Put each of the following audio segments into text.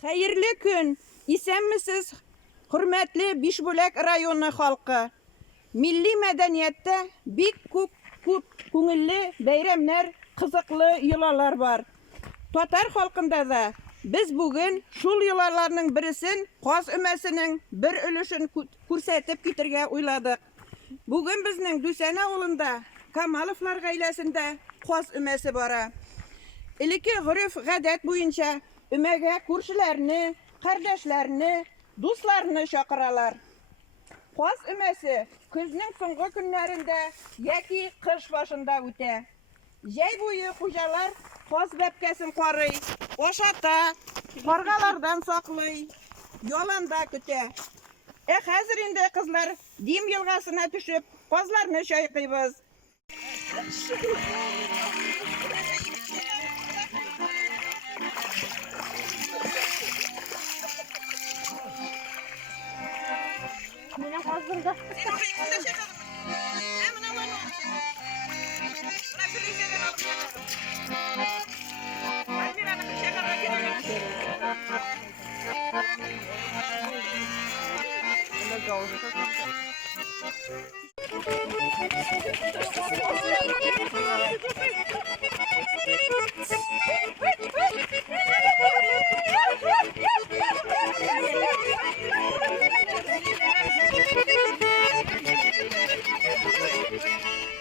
Хәерле көн, исәнмесез, хөрмәтле Бишбүләк районы халкы. Милли мәдәнияттә бик күп күңелле бәйрәмнәр, кызыклы йолалар бар. Татар халкында да без бүген шул йолаларның берсен Каз өмәсенең бер өлешен күрсәтеп китергә уйладык. Бүген безнең Дүсән авылында Камаловлар гаиләсендә Каз өмәсе бара. Элекке гореф-гадәт буенча өмәгә күршеләрне, кардәшләрне, дусларны чакыралар. Каз өмәсе көзнең соңгы көннәрендә яки кыш башында үтә. Җәй буе хуҗалар каз бәбкәсен карый, ашата, каргалардан саклый, яланда көтә. Хәзер инде кызлар Дим елгасына төшеп, казларны чайкыйбыз. Менә хәзердә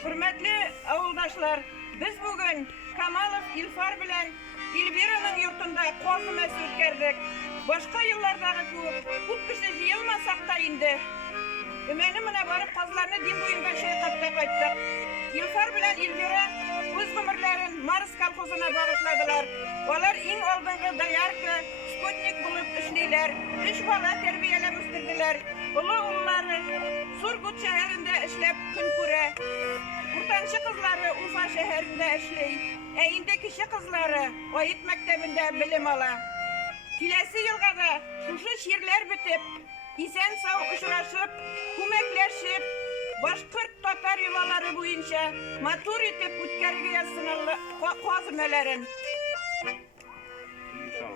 Hürmetli avuldaşlar, biz bugün Kamalov İlfar белән Эльвираның йортында Каз өмәсе үткәрдек. Башка еллардагы күп кеше җыелмасак та инде. Өмәне менә барып казларны Дим буенда чайкап та кайттык. Илфар белән Эльвира үз гомерләрен Марс колхозына багышладылар. Алар иң алдынгы доярка, скотник булып эшлиләр. 3 бала тәрбияләп үстерделәр. Олы уллары Сургут шәһәрендә эшләп көн күрә. Уртанчы кызлары Уфа шәһәрендә эшләй. Инде кече кызлары Аит мәктәбендә белем ала. Киләсе елга да шушы чирләр бетеп, исән-сау очрашып, күмәкләшеп, башкорт татар йолалары буенча матур итеп үткәрергә язсыннар Каз өмәләрен.